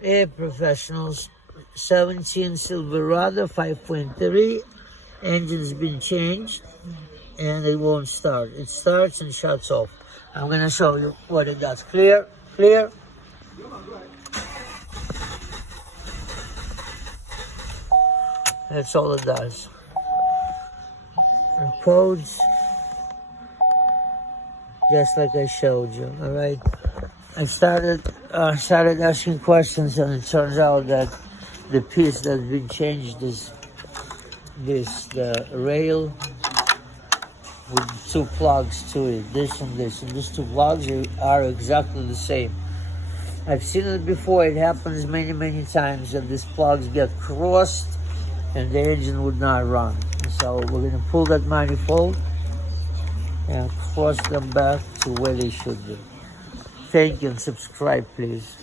Hey professionals, 17 Silverado 5.3, engine's been changed and it won't start. It starts and shuts off. I'm gonna show you what it does. Clear, clear. That's all it does. The codes, just like I showed you, all right? I started asking questions, and it turns out that the piece that's been changed is the rail with two plugs to it, this and this, and these two plugs are exactly the same. I've seen it before. It happens many times that these plugs get crossed and the engine would not run. So we're going to pull that manifold and cross them back to where they should be. Thank you, and subscribe please.